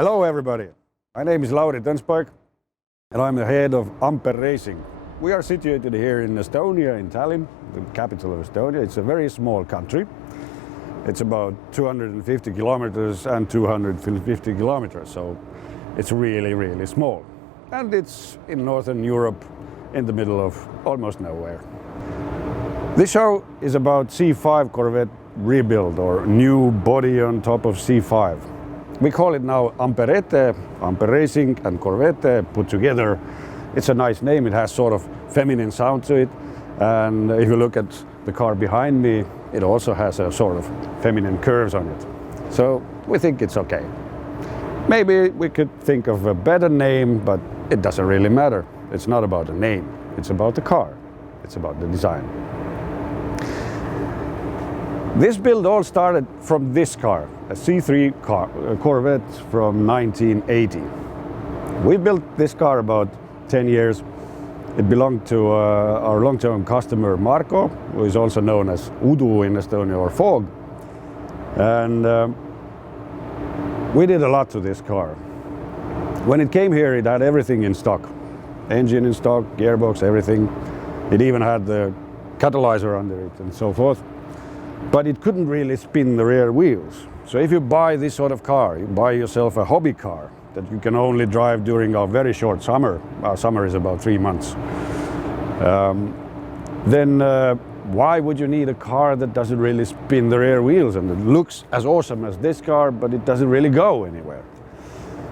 Hello everybody, my name is Lauri Tönspark and I'm the head of Amperette Racing. We are situated here in Estonia, in Tallinn, the capital of Estonia. It's a very small country. It's about 250 kilometers and 250 kilometers, so it's really, really small. And it's in Northern Europe, in the middle of almost nowhere. This show is about C5 Corvette rebuild, or new body on top of C5. We call it now Amperette, Amperette Racing and Corvette put together. It's a nice name, it has sort of feminine sound to it. And if you look at the car behind me, it also has a sort of feminine curves on it. So we think it's okay. Maybe we could think of a better name, but it doesn't really matter. It's not about the name, it's about the car. It's about the design. This build all started from this car, a C3 Corvette from 1980. We built this car about 10 years. It belonged to our long-term customer Marko, who is also known as Udu in Estonia, or Fog. And we did a lot to this car. When it came here, it had everything in stock. Engine in stock, gearbox, everything. It even had the catalyzer under it and so forth. But it couldn't really spin the rear wheels. So if you buy this sort of car, you buy yourself a hobby car that you can only drive during our very short summer. Our summer is about 3 months. Then why would you need a car that doesn't really spin the rear wheels and it looks as awesome as this car, but it doesn't really go anywhere?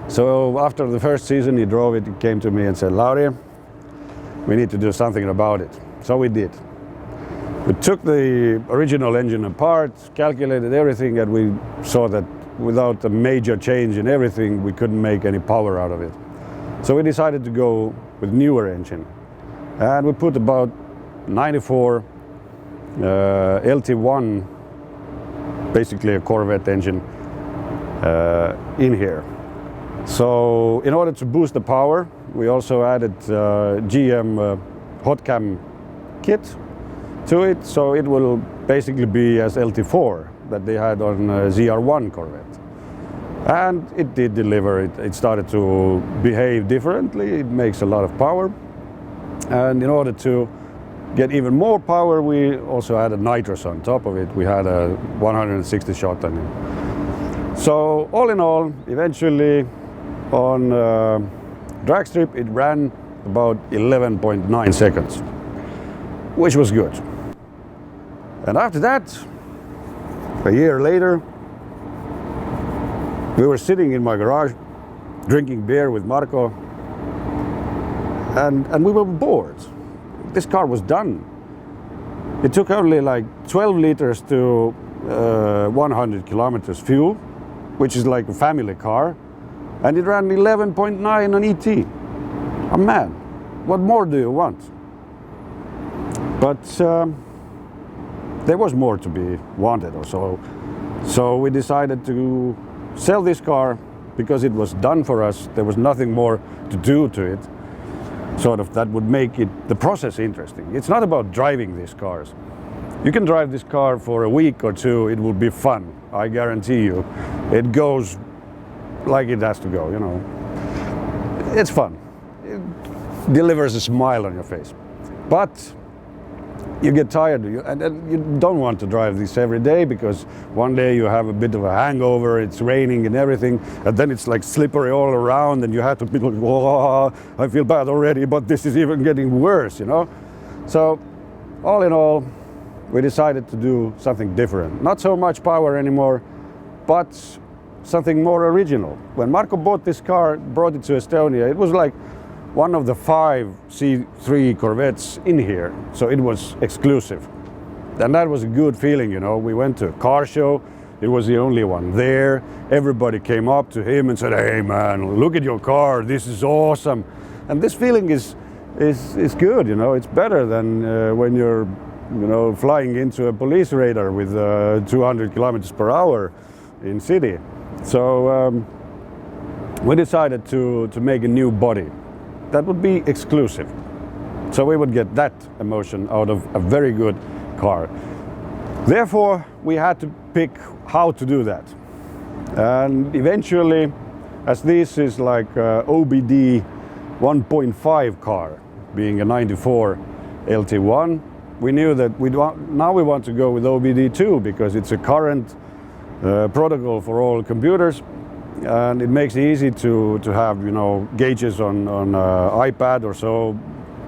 So after the first season he drove it, he came to me and said, Lauri, we need to do something about it. So we did. We took the original engine apart, calculated everything, and we saw that without a major change in everything, we couldn't make any power out of it. So we decided to go with newer engine. And we put about 94 LT1, basically a Corvette engine, in here. So in order to boost the power, we also added GM hot cam kit to it, so it will basically be as LT4 that they had on ZR1 Corvette. And it did deliver. It started to behave differently. It makes a lot of power. And in order to get even more power, we also added nitrous on top of it. We had a 160 shot on it. So all in all, eventually on drag strip, it ran about 11.9 seconds, which was good. And after that, a year later, we were sitting in my garage drinking beer with Marko, and we were bored. This car was done. It took only like 12 liters to 100 kilometers fuel, which is like a family car, and it ran 11.9 on ET. Oh man, what more do you want? But there was more to be wanted or so. So we decided to sell this car because it was done for us. There was nothing more to do to it, sort of, that would make it, the process, interesting. It's not about driving these cars. You can drive this car for a week or two, it will be fun, I guarantee you. It goes like it has to go, you know. It's fun. It delivers a smile on your face. But you get tired, and you don't want to drive this every day, because one day you have a bit of a hangover, it's raining and everything, and then it's like slippery all around, and you have to be like, oh, I feel bad already, but this is even getting worse, you know. So all in all, we decided to do something different. Not so much power anymore, but something more original. When Marko bought this car, brought it to Estonia, it was like one of the 5 C3 Corvettes in here, so it was exclusive. And that was a good feeling, you know. We went to a car show, it was the only one there. Everybody came up to him and said, hey man, look at your car, this is awesome. And this feeling is good, you know. It's better than when you're, you know, flying into a police radar with 200 kilometers per hour in city. So we decided to make a new body that would be exclusive. So we would get that emotion out of a very good car. Therefore, we had to pick how to do that. And eventually, as this is like OBD 1.5 car, being a 94 LT1, we knew that now we want to go with OBD2 because it's a current protocol for all computers, and it makes it easy to have, you know, gauges on iPad or so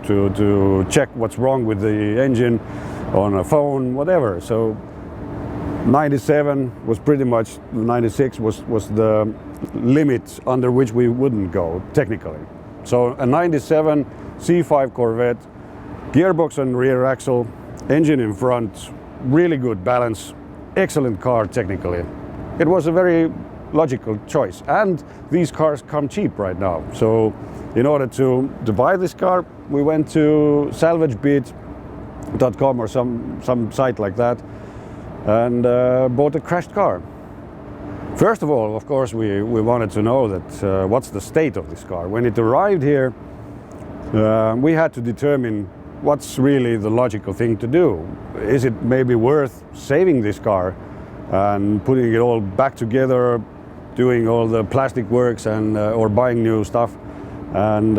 to check what's wrong with the engine on a phone, whatever. So 97 was pretty much, 96 was the limit under which we wouldn't go technically. So a 97 C5 Corvette, gearbox and rear axle, engine in front, really good balance, excellent car technically. It was a very logical choice, and these cars come cheap right now. So in order to buy this car, we went to salvagebeat.com or some site like that, and bought a crashed car. First of all, of course, we wanted to know that what's the state of this car. When it arrived here, we had to determine what's really the logical thing to do. Is it maybe worth saving this car and putting it all back together, doing all the plastic works, and or buying new stuff? And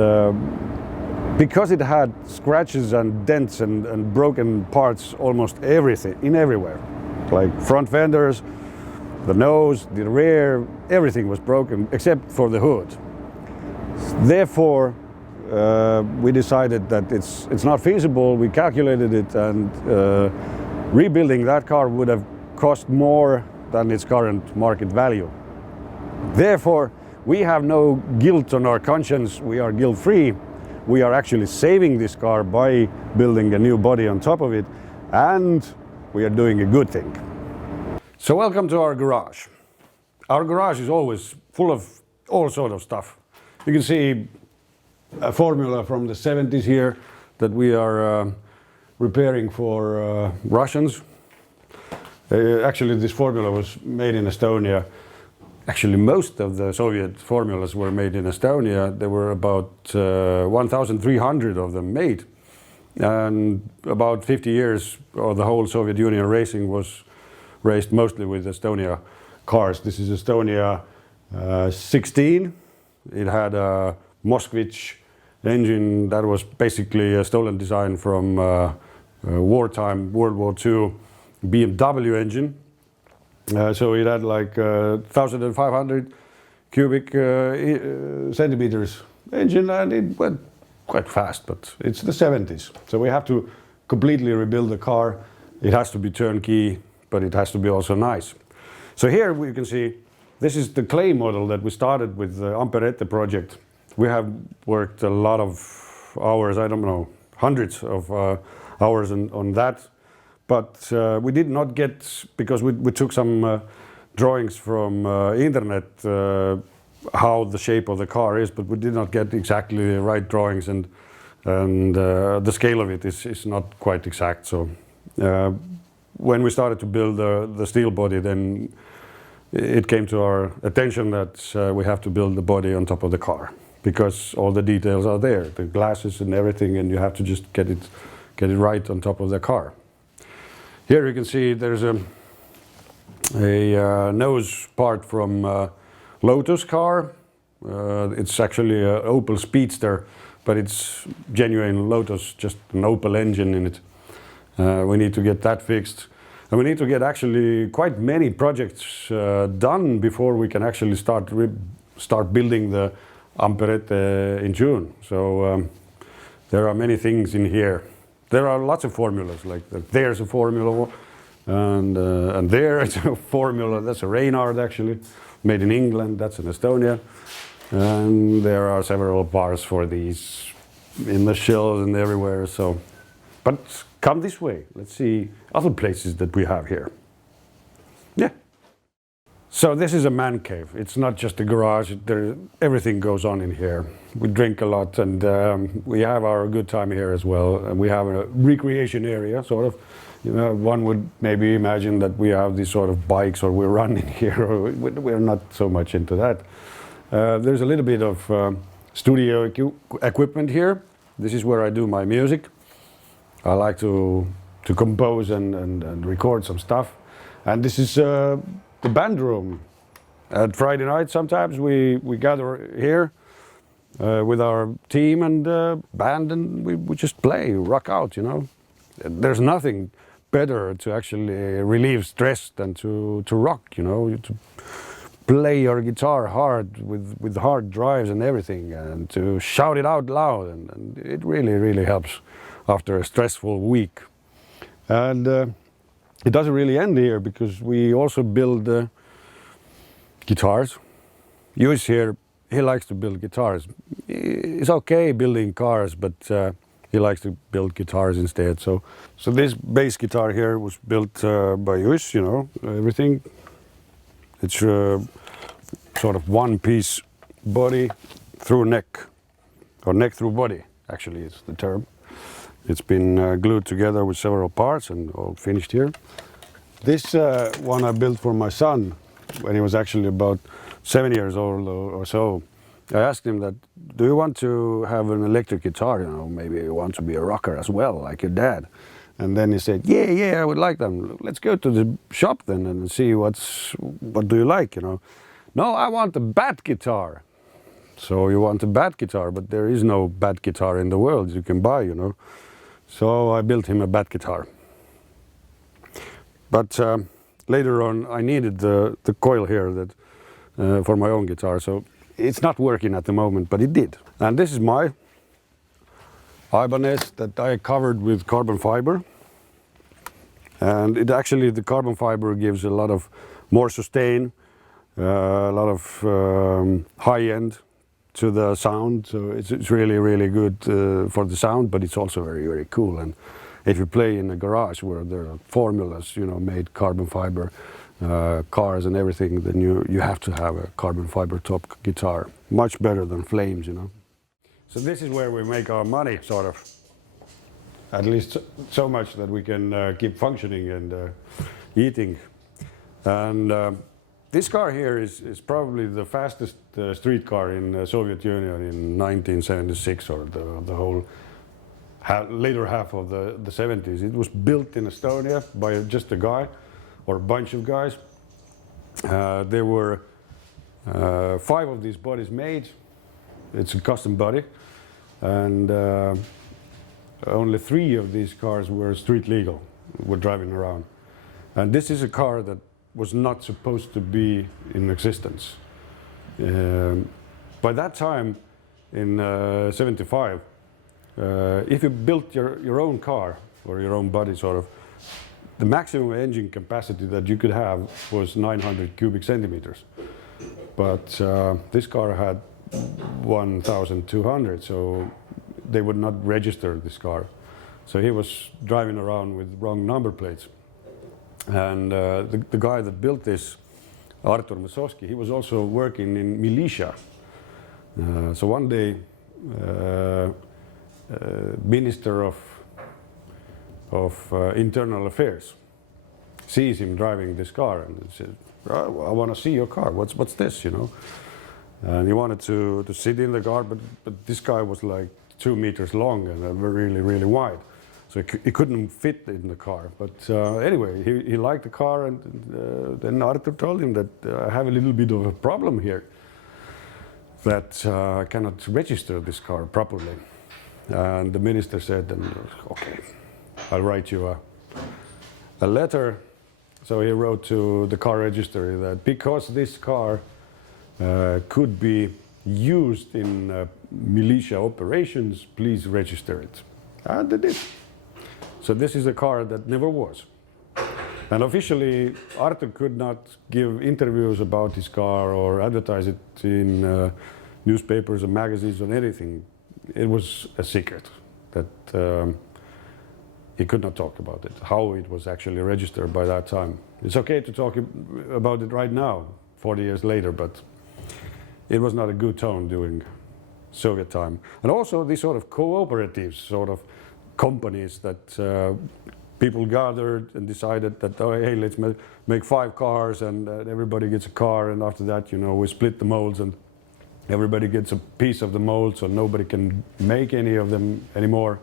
because it had scratches and dents and broken parts almost everywhere, like front fenders, the nose, the rear, everything was broken except for the hood. Therefore, we decided that it's not feasible. We calculated it, and rebuilding that car would have cost more than its current market value. Therefore, we have no guilt on our conscience. We are guilt-free. We are actually saving this car by building a new body on top of it, and we are doing a good thing. So welcome to our garage. Our garage is always full of all sorts of stuff. You can see a formula from the 70s here that we are repairing for Russians. Actually, this formula was made in Estonia. Actually, most of the Soviet formulas were made in Estonia. There were about 1,300 of them made. And about 50 years, or the whole Soviet Union racing was raced mostly with Estonia cars. This is Estonia 16. It had a Moskvich engine that was basically a stolen design from wartime, World War II BMW engine. So it had like 1,500 cubic centimeters engine, and it went quite fast, but it's the 70s. So we have to completely rebuild the car. It has to be turnkey, but it has to be also nice. So here we can see, this is the clay model that we started with the Amperette project. We have worked a lot of hours, I don't know, hundreds of hours on that. But we did not get, because we took some drawings from internet, how the shape of the car is, but we did not get exactly the right drawings, and the scale of it is not quite exact. So when we started to build the steel body, then it came to our attention that we have to build the body on top of the car, because all the details are there, the glasses and everything, and you have to just get it right on top of the car. Here you can see there's a nose part from Lotus car. It's actually an Opel Speedster, but it's genuine Lotus, just an Opel engine in it. We need to get that fixed. And we need to get actually quite many projects done before we can actually start building the Amperette in June. So there are many things in here. There are lots of formulas, like there's a formula, and there is a formula. That's a Reynard, actually, made in England. That's in Estonia. And there are several bars for these in the shells and everywhere. So, but come this way. Let's see other places that we have here. Yeah. So this is a man cave. It's not just a garage. Everything goes on in here. We drink a lot, and we have our good time here as well. And we have a recreation area, sort of. You know, one would maybe imagine that we have these sort of bikes, or we're running here. We're not so much into that. There's a little bit of studio equipment here. This is where I do my music. I like to compose and record some stuff. And this is the band room. At Friday night, sometimes we gather here with our team and band, and we just play, rock out, you know. There's nothing better to actually relieve stress than to rock, you know, to play your guitar hard with hard drives and everything, and to shout it out loud, and it really helps after a stressful week. And it doesn't really end here, because we also build guitars. Juice here, he likes to build guitars. It's okay building cars, but he likes to build guitars instead. So this bass guitar here was built by Juice, you know, everything. It's sort of one-piece body through neck, or neck through body, actually is the term. It's been glued together with several parts and all finished here. This one I built for my son when he was actually about 7 years old or so. I asked him that, do you want to have an electric guitar? You know, maybe you want to be a rocker as well, like your dad. And then he said, yeah, I would like them. Let's go to the shop then and see what do you like, you know. No, I want a bat guitar. So you want a bat guitar, but there is no bat guitar in the world you can buy, you know. So I built him a bat guitar. But later on, I needed the coil here that for my own guitar. So it's not working at the moment, but it did. And this is my Ibanez that I covered with carbon fiber. And it actually, the carbon fiber gives a lot of more sustain, a lot of high end to the sound. So it's really good for the sound, but it's also very cool. And if you play in a garage where there are formulas, you know, made carbon fiber cars and everything, then you have to have a carbon fiber top guitar. Much better than flames, you know. So this is where we make our money, sort of. At least so much that we can keep functioning and eating. And this car here is probably the fastest street car in the Soviet Union in 1976, or the whole later half of the 70s. It was built in Estonia by just a guy or a bunch of guys. There were 5 of these bodies made. It's a custom body, and only 3 of these cars were street legal, were driving around. And this is a car that was not supposed to be in existence. By that time, in 75, if you built your own car, or your own body sort of, the maximum engine capacity that you could have was 900 cubic centimeters. But this car had 1,200, so they would not register this car. So he was driving around with wrong number plates. And the guy that built this, Artur Masovsky, he was also working in militia. So one day, Minister of Internal Affairs sees him driving this car and says, I want to see your car. What's this, you know? And he wanted to sit in the car, but this guy was like 2 meters long and really wide. So he couldn't fit in the car. But anyway, he liked the car, and then Artur told him that I have a little bit of a problem here, that I cannot register this car properly. And the minister said, okay, I'll write you a letter. So he wrote to the car registry that because this car could be used in militia operations, please register it. And they did. So this is a car that never was. And officially, Artur could not give interviews about his car or advertise it in newspapers or magazines or anything. It was a secret that he could not talk about it, how it was actually registered by that time. It's okay to talk about it right now, 40 years later, but it was not a good tone during Soviet time. And also these sort of cooperatives, sort of companies that people gathered and decided that, oh, hey, let's make 5 cars, and everybody gets a car, and after that, you know, we split the molds and everybody gets a piece of the mold, so nobody can make any of them anymore.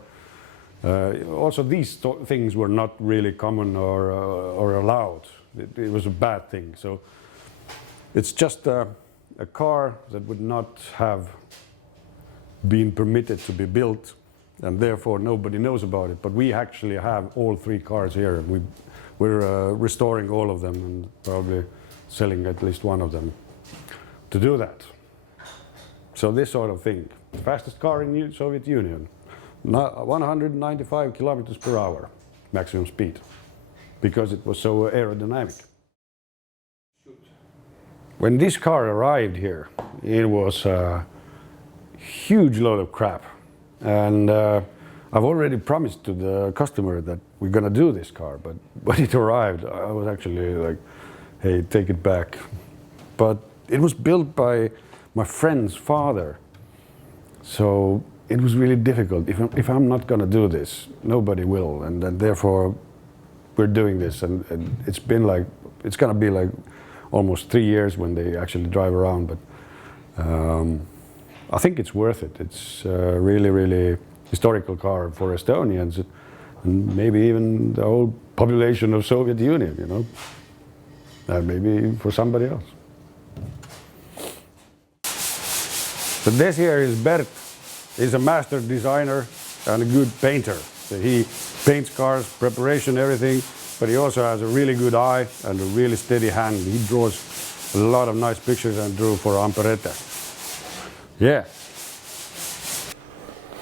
Also, these things were not really common or allowed. It was a bad thing. So It's just a car that would not have been permitted to be built, and therefore nobody knows about it. But we actually have all 3 cars here, and we're restoring all of them and probably selling at least one of them to do that. So this sort of thing. Fastest car in the Soviet Union. 195 kilometers per hour maximum speed, because it was so aerodynamic. When this car arrived here, it was a huge load of crap. And I've already promised to the customer that we're gonna do this car, but when it arrived, I was actually like, hey, take it back. But it was built by my friend's father. So it was really difficult. If I'm not gonna do this, nobody will. And therefore, we're doing this. And it's been like, it's gonna be like almost 3 years when they actually drive around. But I think it's worth it. It's a really, really historical car for Estonians and maybe even the whole population of Soviet Union, you know, and maybe for somebody else. So this here is Bert. He's a master designer and a good painter. So he paints cars, preparation, everything, but he also has a really good eye and a really steady hand. He draws a lot of nice pictures and drew for Amperette. Yeah.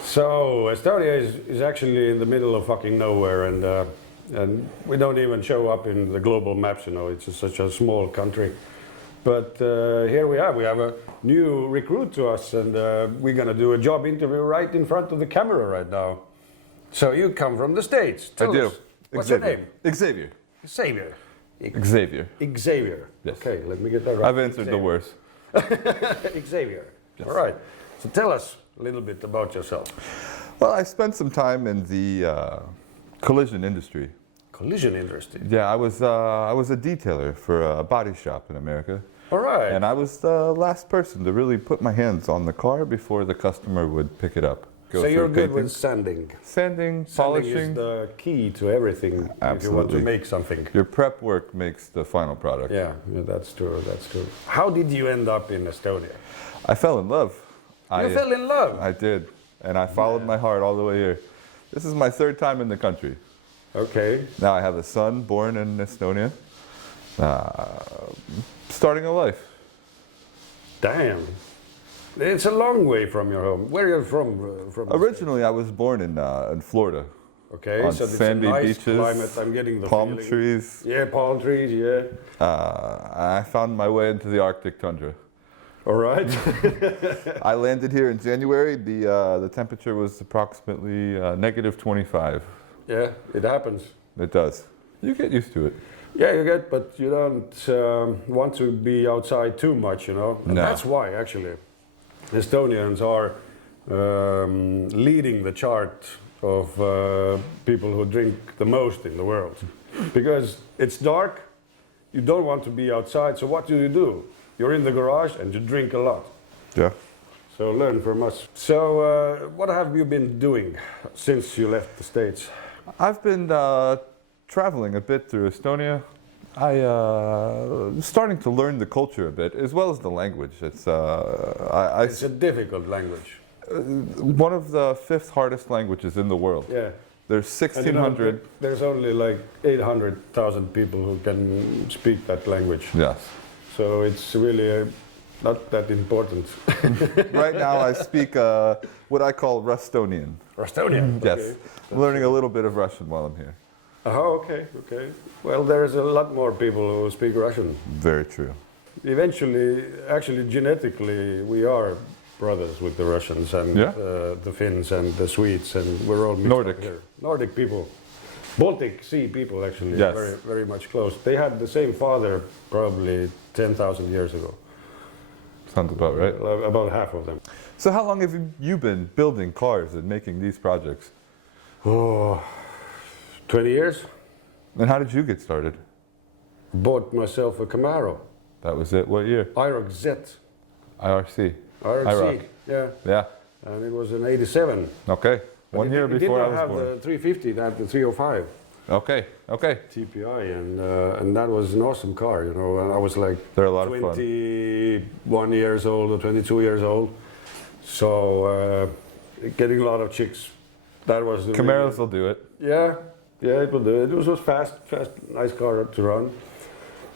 So Estonia is actually in the middle of fucking nowhere, and we don't even show up in the global maps, you know, it's such a small country. But here we have a new recruit to us, and we're gonna do a job interview right in front of the camera right now. So you come from the States. Tell us, what's your name? Xavier. Xavier. Xavier. Xavier. Yes. Okay, let me get that right. I've answered the worst. Xavier. Yes. All right. So tell us a little bit about yourself. Well, I spent some time in the collision industry. Collision industry. Yeah, I was a detailer for a body shop in America. All right. And I was the last person to really put my hands on the car before the customer would pick it up. So you're good with sanding. Sanding, polishing. Sanding is the key to everything. Absolutely. If you want to make something. Your prep work makes the final product. Yeah, that's true, that's true. How did you end up in Estonia? I fell in love. You fell in love? I did. And I followed my heart all the way here. This is my 3rd time in the country. Okay. Now I have a son born in Estonia, starting a life. Damn. It's a long way from your home. Where are you from Originally, I was born in Florida. Okay, on so it's sandy a nice beaches, climate. I'm getting the palm feeling. trees. Yeah, palm trees, yeah. I found my way into the Arctic tundra. All right. I landed here in January. The temperature was approximately -25. Yeah, it happens. It does. You get used to it. Yeah, you get, but you don't want to be outside too much, you know. And No. that's why, actually, Estonians are leading the chart of people who drink the most in the world. Because it's dark, you don't want to be outside, so what do? You're in the garage and you drink a lot. Yeah. So learn from us. So what have you been doing since you left the States? I've been traveling a bit through Estonia. Starting to learn the culture a bit, as well as the language. It's a difficult language. One of the 5th hardest languages in the world. Yeah. There's 1,600. There's only like 800,000 people who can speak that language. Yes. So it's really not that important. Right now I speak what I call Rustonian. Rustonian? Yes. Okay. I'm learning a little bit of Russian while I'm here. Oh, okay, okay. Well, there's a lot more people who speak Russian. Very true. Eventually, actually genetically, we are brothers with the Russians and the Finns and the Swedes, and we're all mixed Nordic. up here. Nordic people. Baltic Sea people, actually, Yes. very, very much close. They had the same father probably 10,000 years ago. Sounds about right. About half of them. So how long have you been building cars and making these projects? Oh, 20 years. And how did you get started? Bought myself a Camaro. That was it. What year? IROC Z. IRC. IRC, yeah. Yeah. And it was in '87. Okay. One year before I was born. It didn't have the 350, it had the 305. Okay, okay. TPI, and that was an awesome car, you know. And I was like They're a lot of fun. 21 years old or 22 years old, so getting a lot of chicks. That was the Camaros will do it. Yeah, yeah, it will do it. It was fast, nice car to run.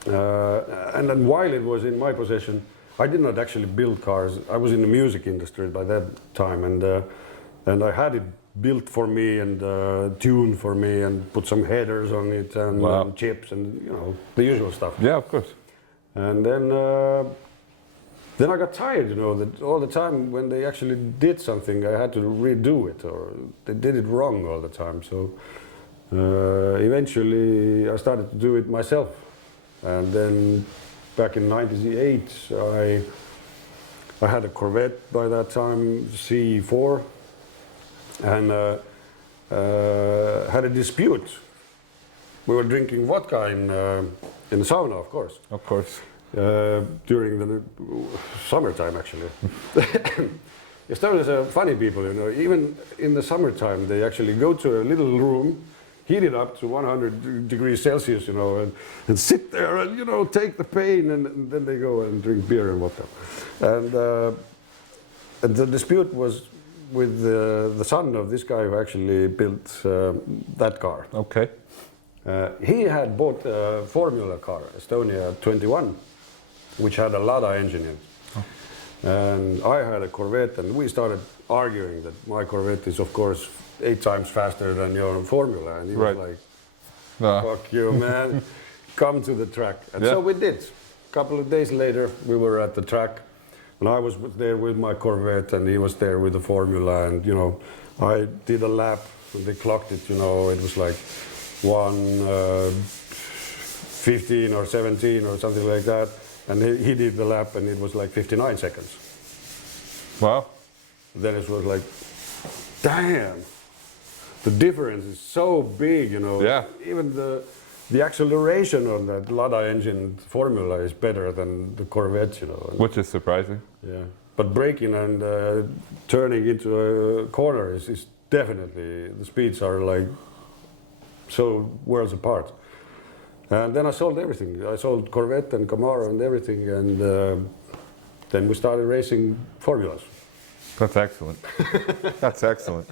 And then while it was in my possession, I did not actually build cars. I was in the music industry by that time, and I had it built for me and tuned for me and put some headers on it and Wow. chips and you know the usual stuff. Yeah, of course. And then I got tired, you know, that all the time when they actually did something, I had to redo it, or they did it wrong all the time. So eventually I started to do it myself. And then back in '98, I had a Corvette by that time, C4, and had a dispute. We were drinking vodka in the sauna, of course. Of course. During the summertime, actually. Estonians are funny people, you know. Even in the summertime, they actually go to a little room, heat it up to 100 degrees Celsius, you know, and sit there and, you know, take the pain, and then they go and drink beer and vodka. And the dispute was with the son of this guy who actually built that car. Okay. He had bought a Formula car, Estonia 21, which had a Lada engine in it. Oh. And I had a Corvette, and we started arguing that my Corvette is, of course, 8 times faster than your Formula. And he was like, fuck you, man, come to the track. And so we did. A couple of days later, we were at the track, and I was there with my Corvette, and he was there with the Formula. And, you know, I did a lap, and they clocked it, you know, it was like 1:15 or 17 or something like that. And he did the lap, and it was like 59 seconds. Wow. Then it was like, damn, the difference is so big, you know. Yeah. Even the acceleration on that Lada engine Formula is better than the Corvette, you know. Which is surprising. Yeah. But braking and turning into a corner is definitely, the speeds are like so worlds apart. And then I sold everything. I sold Corvette and Camaro and everything, and then we started racing formulas. That's excellent. That's excellent.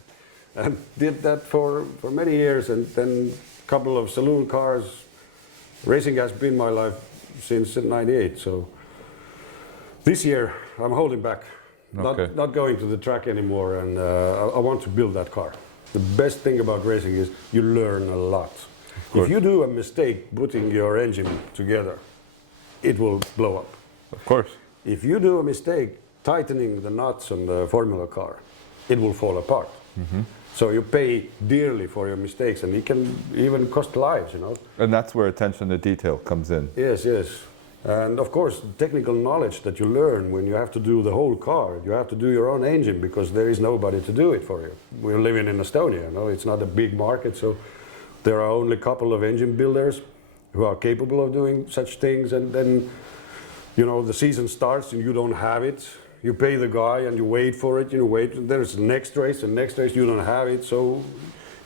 And did that for many years, and then a couple of saloon cars. Racing has been my life since '98. So this year I'm holding back, not going to the track anymore, and I want to build that car. The best thing about racing is you learn a lot. If you do a mistake putting your engine together, it will blow up. Of course. If you do a mistake tightening the nuts on the Formula car, it will fall apart. Mm-hmm. So you pay dearly for your mistakes, and it can even cost lives, you know. And that's where attention to detail comes in. Yes, yes. And of course, technical knowledge that you learn when you have to do the whole car. You have to do your own engine because there is nobody to do it for you. We're living in Estonia, you know, it's not a big market, so there are only a couple of engine builders who are capable of doing such things, and then, you know, the season starts and you don't have it. You pay the guy and you wait for it, you wait, and there's the next race, and next race you don't have it, so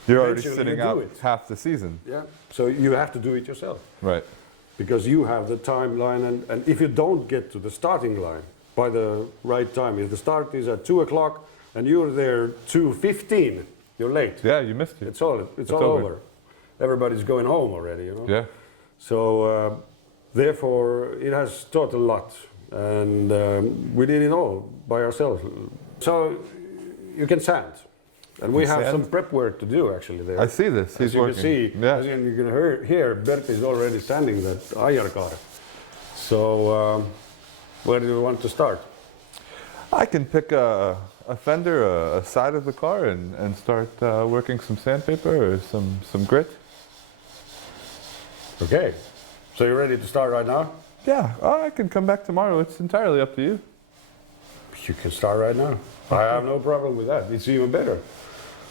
you're already sitting out half the season. Yeah, so you have to do it yourself. Right. Because you have the timeline, and if you don't get to the starting line by the right time, if the start is at 2 o'clock and you're there 2:15, you're late. Yeah, you missed it. It's all over. Everybody's going home already, you know. Yeah. So therefore, it has taught a lot, and we did it all by ourselves. So you can sand, and we have some prep work to do actually there. I see this. He's working. As you can hear, Bert is already standing that Aiar car. So where do you want to start? I can pick a fender, a side of the car, and start working some sandpaper or some grit. Okay. So you're ready to start right now? Yeah, I can come back tomorrow. It's entirely up to you. You can start right now. I have no problem with that. It's even better.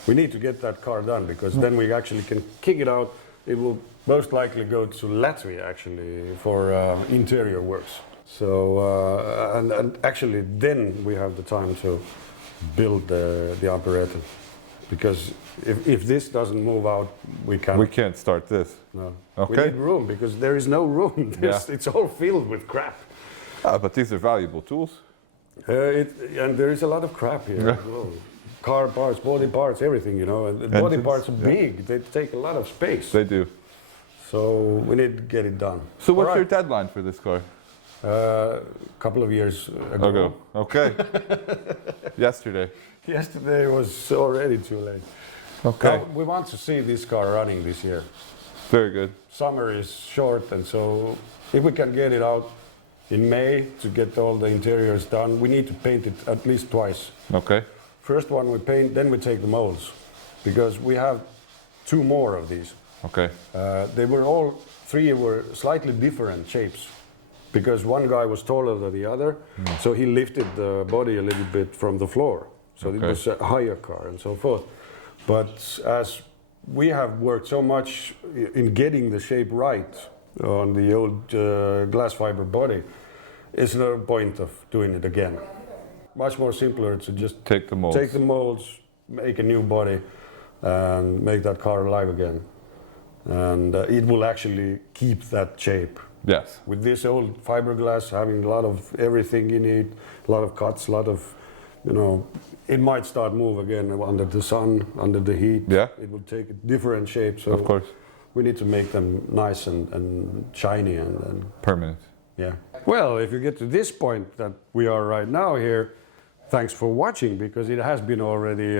We need to get that car done, because then we actually can kick it out. It will most likely go to Latvia actually for interior works. So and actually then we have the time to build the Amperette. because if this doesn't move out, we can't. We can't start this. No. Okay. We need room because there is no room. It's all filled with crap. Ah, but these are valuable tools. And there is a lot of crap here as well. Car parts, body parts, everything, you know. And the body parts are big. They take a lot of space. They do. So we need to get it done. So what's your deadline for this car? A couple of years ago. Okay. Yesterday. Yesterday was already too late. Okay. Now, we want to see this car running this year. Very good. Summer is short, and so if we can get it out in May to get all the interiors done, we need to paint it at least twice. Okay. First one we paint, then we take the molds, because we have 2 more of these. Okay. They were all 3 were slightly different shapes, because one guy was taller than the other, so he lifted the body a little bit from the floor. So it was a higher car and so forth. But as we have worked so much in getting the shape right on the old glass fiber body, it's no point of doing it again. Much more simpler to just take the molds, make a new body, and make that car alive again. And it will actually keep that shape. Yes. With this old fiberglass having a lot of everything in it, a lot of cuts, a lot of, you know, it might start move again under the sun, under the heat. Yeah. It will take a different shape. So of course. We need to make them nice and shiny and permanent. Yeah. Well, if you get to this point that we are right now here, thanks for watching, because it has been already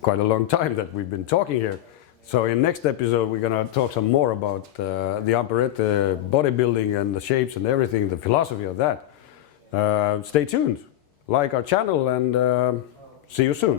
quite a long time that we've been talking here. So in next episode, we're going to talk some more about the Amperette bodybuilding and the shapes and everything, the philosophy of that. Stay tuned, like our channel, and see you soon.